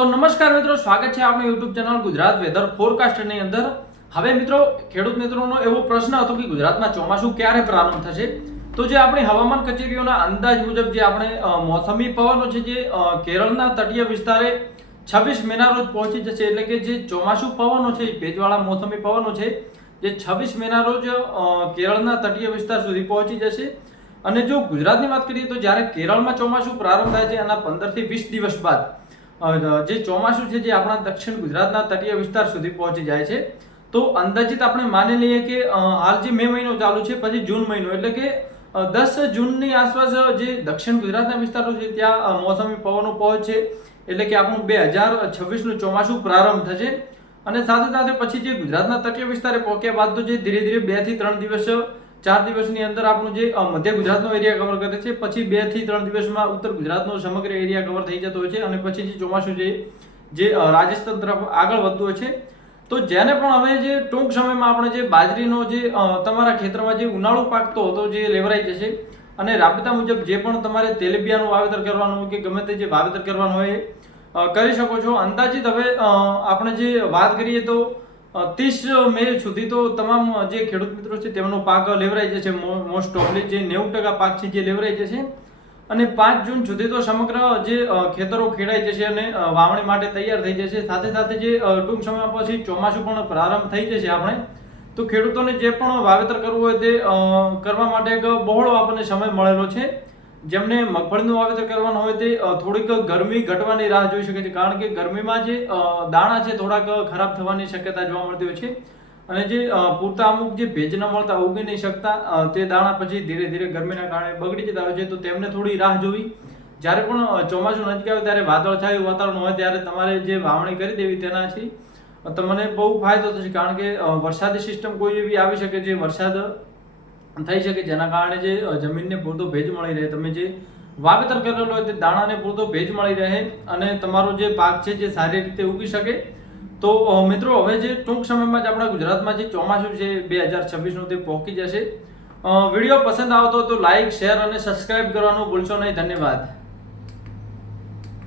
તો નમસ્કાર મિત્રો, સ્વાગત છે આપણી YouTube channel Gujarat weather forecast ની અંદર। હવે મિત્રો, ખેડૂત મિત્રોનો એવો પ્રશ્ન હતો કે ગુજરાતમાં ચોમાસું ક્યારે પ્રારંભ થશે। તો જે આપણી હવામાન કચેરીઓના અંદાજ મુજબ જે આપણે મોસમી પવનો છે જે કેરળના તટીય વિસ્તારે 26 મેના રોજ પહોંચી જશે। એટલે કે જે ચોમાસું પવનો છે, ભેજવાળા મોસમી પવનો છે જે 26 મેના રોજ કેરળના તટીય વિસ્તાર સુધી પહોંચી જશે। અને જો ગુજરાતની વાત કરીએ તો જ્યારે કેરળમાં ચોમાસું પ્રારંભ થાય છે એના 15 થી 20 દિવસ બાદ જે ચોમાસું છે જે આપણા દક્ષિણ ગુજરાતના તટીય વિસ્તાર સુધી પહોંચી જાય છે। તો અંદાજિત આપણે માની લઈએ કે હાલ જે મે મહિનો ચાલુ છે, પછી જૂન મહિનો એટલે કે 10 જૂનની આસપાસ જે દક્ષિણ ગુજરાતના વિસ્તારો છે ત્યાં મોસમી પવનો પહોંચશે। એટલે કે આપણું 2026નું ચોમાસું પ્રારંભ થશે। અને સાથે સાથે પછી જે ગુજરાતના તટીય વિસ્તારે પહોંચ્યા બાદ તો જે ધીરે ધીરે 2 થી 3 દિવસ 4 દિવસની અંદર આપણું જે મધ્ય ગુજરાતનો એરિયા કવર કરે છે, પછી 2 થી 3 દિવસમાં ઉત્તર ગુજરાતનો સમગ્ર એરિયા કવર થઈ જતો હોય છે। અને પછી જે ચોમાસું જે રાજસ્થાન તરફ આગળ વધતું હોય છે। તો જેને પણ હવે જે ટૂંક સમયમાં આપણે જે બાજરીનો જે તમારા ખેતરમાં જે ઉનાળુ પાકતો હતો જે લેવરાઈ જશે। અને રાબેતા મુજબ જે પણ તમારે તેલીબિયાનું વાવેતર કરવાનું હોય કે ગમે તે જે વાવેતર કરવાનું હોય કરી શકો છો। અંદાજિત હવે આપણે જે વાત કરીએ તો 30 મે સુધી તો તમામ જે ખેડૂત મિત્રો છે તેમનો પાક લેવરાઈ જશે। મોસ્ટ ઓફલી જે 90% પાક છે જે લેવરાઈ જશે। અને 5 જૂન સુધી તો સમગ્ર જે ખેતરો ખેડાઈ જશે અને વાવણી માટે તૈયાર થઈ જશે। સાથે સાથે જે ટૂંક સમય પછી ચોમાસું પણ પ્રારંભ થઈ જશે આપણે, તો ખેડૂતોને જે પણ વાવેતર કરવું હોય તે કરવા માટે એક બહોળો આપણને સમય મળેલો છે। જેમને મગફળીનું વાવેતર કરવાનું હોય તે થોડીક ગરમી ઘટવાની રાહ જોઈ શકે છે, કારણ કે ગરમીમાં જે દાણા છે થોડાક ખરાબ થવાની શક્યતા જોવા મળતી હોય છે। અને જે પૂરતા અમુક જે ભેજ ન મળતા ઉગી નહીં શકતા તે દાણા પછી ધીરે ધીરે ગરમીના કારણે બગડી જતા હોય છે। તો તેમને થોડી રાહ જોવી। જ્યારે પણ ચોમાસું નજીક આવે ત્યારે વાદળછાયું વાતાવરણ હોય ત્યારે તમારે જે વાવણી કરી દેવી તેનાથી તમને બહુ ફાયદો થશે, કારણ કે વરસાદી સિસ્ટમ કોઈ એવી આવી શકે જે વરસાદ થઈ શકે જેના કારણે જે જમીનને પૂરતો ભેજ મળી રહે, તમે જે વાવેતર કરેલો હોય તે દાણાને પૂરતો ભેજ મળી રહે અને તમારો જે પાક છે જે સારી રીતે ઉગી શકે। તો મિત્રો, હવે જે ટૂંક સમયમાં જ આપણા ગુજરાતમાં જે ચોમાસું છે 2026નું તે પહોંચી જશે। વિડીયો પસંદ આવતો તો લાઈક, શેર અને સબસ્ક્રાઇબ કરવાનું ભૂલશો નહીં। ધન્યવાદ।